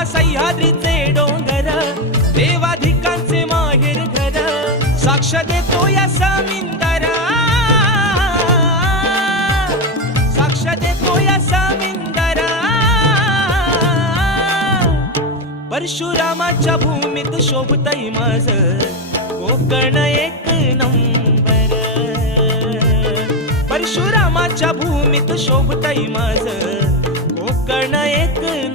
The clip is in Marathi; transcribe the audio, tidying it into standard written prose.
पहा सह्याद्रीचे डोंगर, देवाधिकांचे माहेर घर, साक्ष देतो या समिंदरा, साक्ष देतो या समिंदरा. परशुरामाच्या भूमीत शोभतय माझं कोकण एक नंबर. परशुरामाच्या भूमीत शोभतय माझं कोकण एक